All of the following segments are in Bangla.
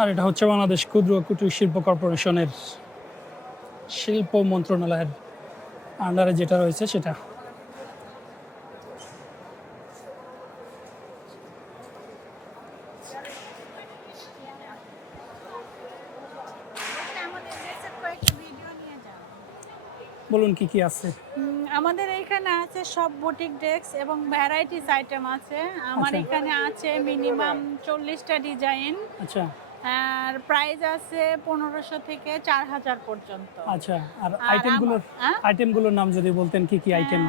আর এটা হচ্ছে বাংলাদেশ ক্ষুদ্র কুটির শিল্প কর্পোরেশনের শিল্প মন্ত্রণালয়ের আন্ডারে যেটা রয়েছে সেটা। বলুন কি কি আছে? আমাদের এখানে আছে সব বুটিক ডেস্ক এবং ভ্যারাইটিস আইটেম আছে। আমার আচ্ছা। এখানে আছে মিনিমাম চল্লিশটা ডিজাইন আচ্ছা। আর প্রাইস আছে পনেরোশো থেকে চার হাজার পর্যন্ত। আচ্ছা আর আইটেমগুলোর? আইটেমগুলোর নাম যদি বলতেন কি কি আইটেম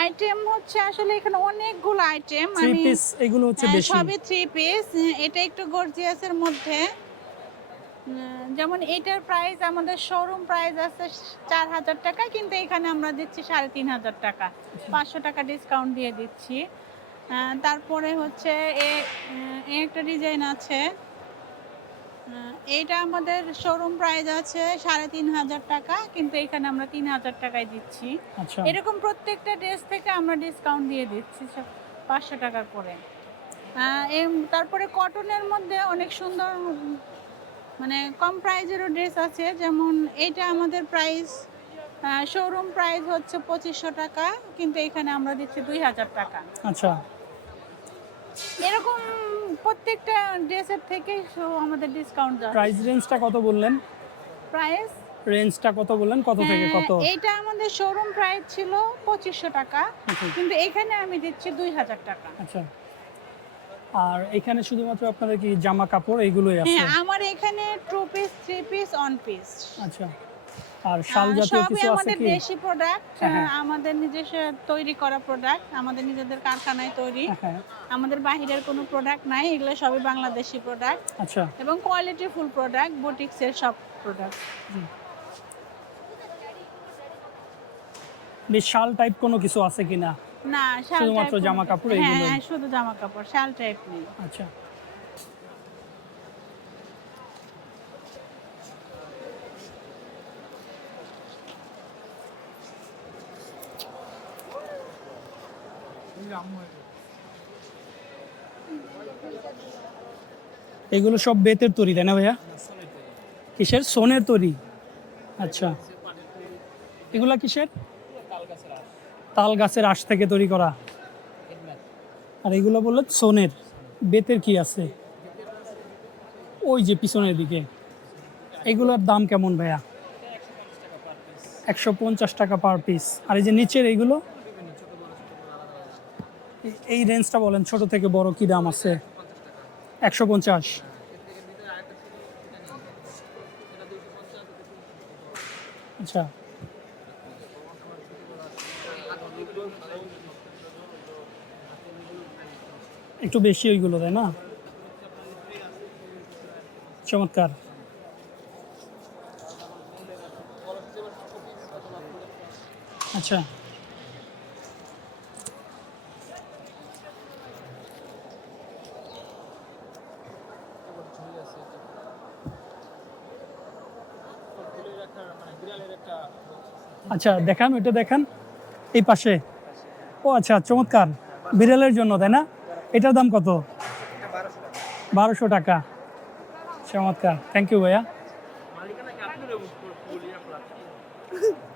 আইটেম হচ্ছে আসলে এখানে অনেকগুলো আইটেম আমি পিস এগুলো হচ্ছে বেশি। সবই থ্রি পিস এটা একটু গর্জিয়াসের মধ্যে। যেমন এটার প্রাইস আমাদের শোরুম প্রাইস আছে চার হাজার টাকা কিন্তু এখানে আমরা দিচ্ছি সাড়ে তিন হাজার টাকা পাঁচশো টাকা ডিসকাউন্ট দিয়ে দিচ্ছি। তারপরে হচ্ছে এ একটা ডিজাইন আছে। এইটা আমাদের শোরুম প্রাইস আছে সাড়ে তিন হাজার টাকা কিন্তু এখানে আমরা তিন হাজার টাকায় দিচ্ছি। আচ্ছা। এরকম প্রত্যেকটা ড্রেস থেকে আমরা ডিসকাউন্ট দিয়ে দিচ্ছি সব পাঁচশো টাকার করে। তারপরে কটনের মধ্যে অনেক সুন্দর মানে কম প্রাইজেরও ড্রেস আছে যেমন এইটা আমাদের প্রাইস শোরুম প্রাইস হচ্ছে পঁচিশশো টাকা কিন্তু এখানে আমরা দিচ্ছি দুই হাজার টাকা। আচ্ছা। প্রত্যেকটা ড্রেসের থেকেই সো- আমাদের ডিসকাউন্ট দেওয়া প্রাইস রেঞ্জটা কত বললেন? প্রাইস রেঞ্জটা কত বললেন? কত থেকে কত? হ্যাঁ, এইটা আমাদের শোরুম প্রাইস ছিল পঁচিশশো টাকা আচ্ছা, কিন্তু এখানে আমি দিচ্ছি দুই হাজার টাকা। আচ্ছা। আর এখানে শুধুমাত্র আপনাদের কি জামা কাপড় এইগুলোই আছে? হ্যাঁ আমার এখানে two piece three piece one piece আচ্ছা। আর শাল জাতীয় কিছু আছে আমাদের কি? দেশি প্রোডাক্ট হ্যাঁ, হ্যাঁ। আমাদের নিজস্ব তৈরি করা প্রোডাক্ট আমাদের নিজেদের কারখানায় তৈরি। হ্যাঁ, আমাদের বাহিরের কোনো প্রোডাক্ট নাই এগুলো সবই বাংলাদেশি প্রোডাক্ট আচ্ছা। এবং কোয়ালিটি ফুল প্রোডাক্ট বুটিক্সের সব প্রোডাক্ট শাল টাইপ কোনো কিছু আছে কিনা? না শাল শুধুমাত্র জামা কাপড় হ্যাঁ হ্যাঁ, শুধু জামা কাপড় শাল টাইপ নেই। আচ্ছা। এগুলো সব বেতের তৈরি, তাই না ভাইয়া? কিসের? সোনের তৈরি। আচ্ছা। এগুলা কিসের? তাল গাছের আশ থেকে তৈরি করা। আর এগুলো বলল সোনের। বেতের কি আছে? ওই যে পিছনের দিকে। এগুলোর দাম কেমন ভাইয়া? একশো পঞ্চাশ টাকা পার পিস। আর এই যে নিচের এইগুলো এই- এই রেঞ্জটা বলেন, ছোট থেকে বড় কি দাম আছে? একশো পঞ্চাশ। আচ্ছা। একটু বেশি ওইগুলো, তাই না? চমৎকার। আচ্ছা। আচ্ছা দেখান ওইটা দেখান। এই পাশে। ও আচ্ছা চমৎকার। বিড়ালের জন্য তাই না? এটার দাম কত? বারোশো টাকা। চমৎকার। থ্যাংক ইউ ভাইয়া।